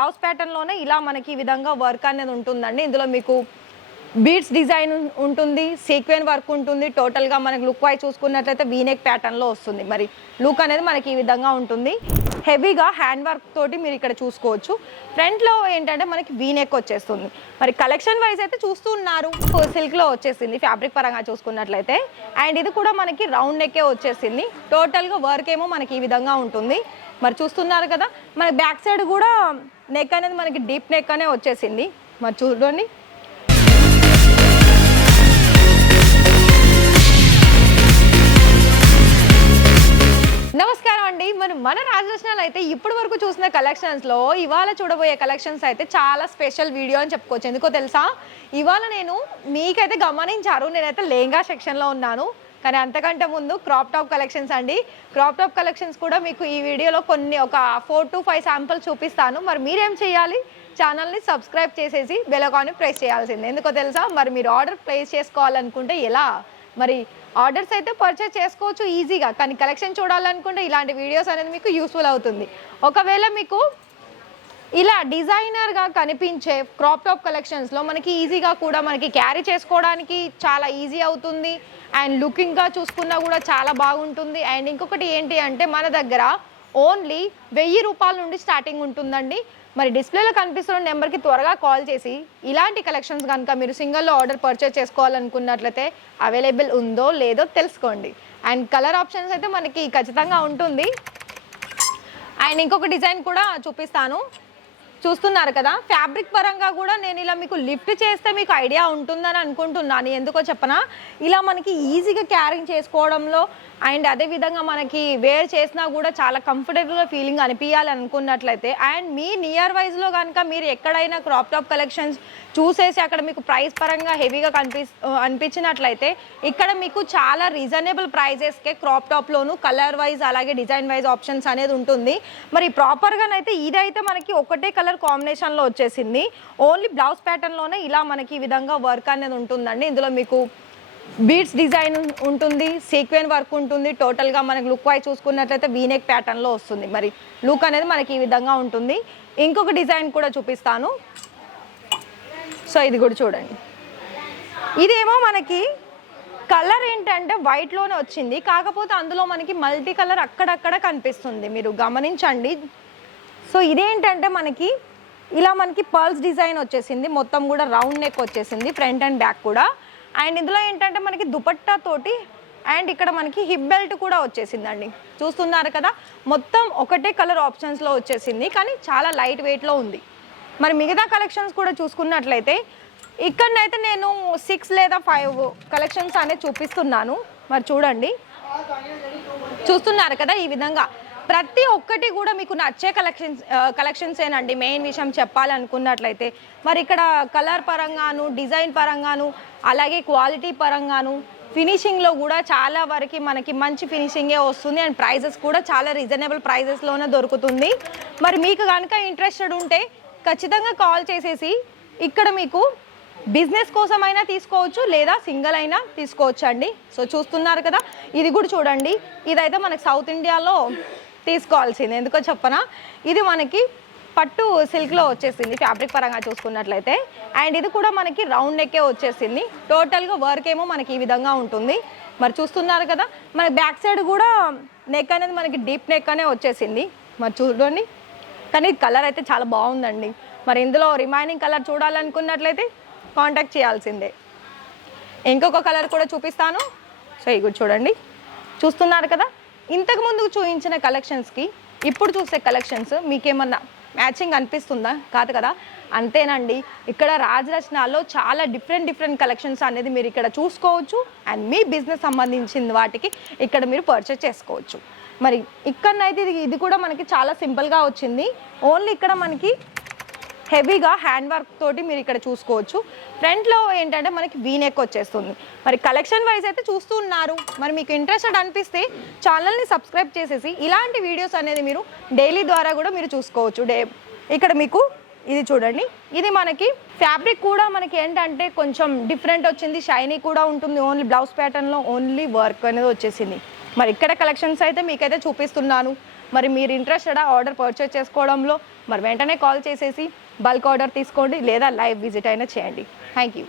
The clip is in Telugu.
హౌస్ ప్యాటర్న్లోనే ఇలా మనకి ఈ విధంగా వర్క్ అనేది ఉంటుందండి. ఇందులో మీకు బీడ్స్ డిజైన్ ఉంటుంది సీక్వెన్ వర్క్ ఉంటుంది. టోటల్గా మనకి లుక్ వైజ్ చూసుకున్నట్లయితే వీనెక్ ప్యాటర్న్లో వస్తుంది. మరి లుక్ అనేది మనకి ఈ విధంగా ఉంటుంది. హెవీగా హ్యాండ్ వర్క్ తోటి మీరు ఇక్కడ చూసుకోవచ్చు. ఫ్రంట్లో ఏంటంటే మనకి వీనెక్ వచ్చేస్తుంది. మరి కలెక్షన్ వైజ్ అయితే చూస్తూ ఉన్నారు. సిల్క్లో వచ్చేసింది ఫ్యాబ్రిక్ పరంగా చూసుకున్నట్లయితే. అండ్ ఇది కూడా మనకి రౌండ్ నెక్కే వచ్చేసింది. టోటల్గా వర్క్ ఏమో మనకి ఈ విధంగా ఉంటుంది. మరి చూస్తున్నారు కదా మన బ్యాక్ సైడ్ కూడా నెక్ అనేది మనకి డీప్ నెక్ అనే వచ్చేసింది. మరి చూడండి. మరి మన రాజరత్నాలు అయితే ఇప్పటి వరకు చూసిన కలెక్షన్స్లో ఇవాళ చూడబోయే కలెక్షన్స్ అయితే చాలా స్పెషల్ వీడియో అని చెప్పుకోవచ్చు. ఎందుకో తెలుసా? ఇవాళ నేను మీకైతే గమనించారు. నేనైతే లెహంగా సెక్షన్లో ఉన్నాను. కానీ అంతకంటే ముందు క్రాప్ టాప్ కలెక్షన్స్ అండి. క్రాప్ టాప్ కలెక్షన్స్ కూడా మీకు ఈ వీడియోలో కొన్ని ఒక ఫోర్ టు ఫైవ్ శాంపుల్ చూపిస్తాను. మరి మీరేం చేయాలి? ఛానల్ని సబ్స్క్రైబ్ చేసేసి బెలకాన్ని ప్రెస్ చేయాల్సిందే. ఎందుకో తెలుసా? మరి మీరు ఆర్డర్ ప్లేస్ చేసుకోవాలనుకుంటే ఎలా? మరి ఆర్డర్స్ అయితే పర్చేస్ చేసుకోవచ్చు ఈజీగా కానీ కలెక్షన్ చూడాలనుకుంటే ఇలాంటి వీడియోస్ అనేది మీకు యూస్ఫుల్ అవుతుంది. ఒకవేళ మీకు ఇలా డిజైనర్గా కనిపించే క్రాప్ టాప్ కలెక్షన్స్లో మనకి ఈజీగా కూడా మనకి క్యారీ చేసుకోవడానికి చాలా ఈజీ అవుతుంది. అండ్ లుకింగ్గా చూసుకున్నా కూడా చాలా బాగుంటుంది. అండ్ ఇంకొకటి ఏంటి అంటే మన దగ్గర ఓన్లీ వెయ్యి రూపాయల నుండి స్టార్టింగ్ ఉంటుందండి. మరి డిస్ప్లేలో కనిపిస్తున్న నెంబర్కి త్వరగా కాల్ చేసి ఇలాంటి కలెక్షన్స్ కనుక మీరు సింగిల్లో ఆర్డర్ పర్చేస్ చేసుకోవాలనుకున్నట్లయితే అవైలబుల్ ఉందో లేదో తెలుసుకోండి. అండ్ కలర్ ఆప్షన్స్ అయితే మనకి ఖచ్చితంగా ఉంటుంది. అండ్ ఇంకొక డిజైన్ కూడా చూపిస్తాను. చూస్తున్నారు కదా? ఫ్యాబ్రిక్ పరంగా కూడా నేను ఇలా మీకు లిఫ్ట్ చేస్తే మీకు ఐడియా ఉంటుందని అనుకుంటున్నాను. ఎందుకో చెప్పనా? ఇలా మనకి ఈజీగా క్యారింగ్ చేసుకోవడంలో అండ్ అదేవిధంగా మనకి వేర్ చేసినా కూడా చాలా కంఫర్టబుల్గా ఫీలింగ్ అనిపించాలి అనుకున్నట్లయితే అండ్ మీ నియర్ వైజ్లో కనుక మీరు ఎక్కడైనా క్రాప్ టాప్ కలెక్షన్స్ చూసేసి అక్కడ మీకు ప్రైస్ పరంగా హెవీగా కనిపి అనిపించినట్లయితే ఇక్కడ మీకు చాలా రీజనబుల్ ప్రైజెస్కే క్రాప్ టాప్లోను కలర్ వైజ్ అలాగే డిజైన్ వైజ్ ఆప్షన్స్ అనేది ఉంటుంది. మరి ప్రాపర్గానైతే ఇదైతే మనకి ఒకటే కలర్ కాంబినేషన్లో వచ్చేసింది. ఓన్లీ బ్లౌజ్ ప్యాటర్న్లోనే ఇలా మనకి ఈ విధంగా వర్క్ అనేది ఉంటుందండి. ఇందులో మీకు బీడ్స్ డిజైన్ ఉంటుంది సీక్వెన్ వర్క్ ఉంటుంది. టోటల్గా మనకి లుక్ వైజ్ చూసుకున్నట్లయితే వీనెక్ ప్యాటర్న్లో వస్తుంది. మరి లుక్ అనేది మనకి ఈ విధంగా ఉంటుంది. ఇంకొక డిజైన్ కూడా చూపిస్తాను. సో ఇది కూడా చూడండి. ఇదేమో మనకి కలర్ ఏంటంటే వైట్లోనే వచ్చింది. కాకపోతే అందులో మనకి మల్టీ కలర్ అక్కడక్కడ కనిపిస్తుంది. మీరు గమనించండి. సో ఇదేంటంటే మనకి ఇలా మనకి పర్ల్స్ డిజైన్ వచ్చేసింది. మొత్తం కూడా రౌండ్ నెక్ వచ్చేసింది ఫ్రంట్ అండ్ బ్యాక్ కూడా. అండ్ ఇందులో ఏంటంటే మనకి దుపట్టా తోటి అండ్ ఇక్కడ మనకి హిప్ బెల్ట్ కూడా వచ్చేసిందండి. చూస్తున్నారు కదా మొత్తం ఒకటే కలర్ ఆప్షన్స్లో వచ్చేసింది కానీ చాలా లైట్ వెయిట్లో ఉంది. మరి మిగతా కలెక్షన్స్ కూడా చూసుకున్నట్లయితే ఇక్కడనైతే నేను సిక్స్ లేదా ఫైవ్ కలెక్షన్స్ అనేది చూపిస్తున్నాను. మరి చూడండి. చూస్తున్నారు కదా ఈ విధంగా. ప్రతి ఒక్కటి కూడా మీకు నచ్చే కలెక్షన్స్ కలెక్షన్స్ ఏనండి మెయిన్ విషయం చెప్పాలనుకున్నట్లయితే. మరి ఇక్కడ కలర్ పరంగాను డిజైన్ పరంగాను అలాగే క్వాలిటీ పరంగాను ఫినిషింగ్లో కూడా చాలా వరకు మనకి మంచి ఫినిషింగే వస్తుంది. అండ్ ప్రైజెస్ కూడా చాలా రీజనబుల్ ప్రైజెస్లోనే దొరుకుతుంది. మరి మీకు కనుక ఇంట్రెస్టెడ్ ఉంటే ఖచ్చితంగా కాల్ చేసేసి ఇక్కడ మీకు బిజినెస్ కోసమైనా తీసుకోవచ్చు లేదా సింగిల్ అయినా తీసుకోవచ్చు అండి సో చూస్తున్నారు కదా? ఇది కూడా చూడండి. ఇదైతే మనకు సౌత్ ఇండియాలో తీసుకోవాల్సింది. ఎందుకో చెప్పనా? ఇది మనకి పట్టు సిల్క్లో వచ్చేసింది ఫ్యాబ్రిక్ పరంగా చూసుకున్నట్లయితే. అండ్ ఇది కూడా మనకి రౌండ్ నెక్కే వచ్చేసింది. టోటల్గా వర్క్ ఏమో మనకి ఈ విధంగా ఉంటుంది. మరి చూస్తున్నారు కదా మన బ్యాక్ సైడ్ కూడా నెక్ అనేది మనకి డీప్ నెక్ అనే వచ్చేసింది. మరి చూడండి. కానీ కలర్ అయితే చాలా బాగుందండి. మరి ఇందులో రిమైనింగ్ కలర్ చూడాలనుకున్నట్లయితే కాంటాక్ట్ చేయాల్సిందే. ఇంకొక కలర్ కూడా చూపిస్తాను. సో ఇది చూడండి. చూస్తున్నారు కదా? ఇంతకు ముందు చూపించిన కలెక్షన్స్కి ఇప్పుడు చూసే కలెక్షన్స్ మీకేమన్నా మ్యాచింగ్ అనిపిస్తుందా? కాదు కదా? అంతేనండి. ఇక్కడ రాజరచనాల్లో చాలా డిఫరెంట్ డిఫరెంట్ కలెక్షన్స్ అనేది మీరు ఇక్కడ చూసుకోవచ్చు. అండ్ మీ బిజినెస్ సంబంధించిన వాటికి ఇక్కడ మీరు పర్చేస్ చేసుకోవచ్చు. మరి ఇక్కడనైతే ఇది ఇది కూడా మనకి చాలా సింపుల్గా వచ్చింది. ఓన్లీ ఇక్కడ మనకి హెవీగా హ్యాండ్ వర్క్ తోటి మీరు ఇక్కడ చూసుకోవచ్చు. ఫ్రంట్లో ఏంటంటే మనకి వీనెక్ వచ్చేస్తుంది. మరి కలెక్షన్ వైజ్ అయితే చూస్తూ ఉన్నారు. మరి మీకు ఇంట్రెస్టెడ్ అనిపిస్తే ఛానల్ని సబ్స్క్రైబ్ చేసేసి ఇలాంటి వీడియోస్ అనేది మీరు డైలీ ద్వారా కూడా మీరు చూసుకోవచ్చు. డే ఇక్కడ మీకు ఇది చూడండి. ఇది మనకి ఫ్యాబ్రిక్ కూడా మనకి ఏంటంటే కొంచెం డిఫరెంట్ వచ్చింది. షైనీ కూడా ఉంటుంది. ఓన్లీ బ్లౌజ్ ప్యాటర్న్లో ఓన్లీ వర్క్ అనేది వచ్చేసింది. మరి ఇక్కడ కలెక్షన్స్ అయితే మీకైతే చూపిస్తున్నాను. మరి మీరు ఇంట్రెస్టెడ్ ఆర్డర్ పర్చేస్ చేసుకోవడంలో మరి వెంటనే కాల్ చేసేసి బల్క్ ఆర్డర్ తీసుకోండి లేదా లైవ్ విజిట్ అయినా చేయండి. Thank you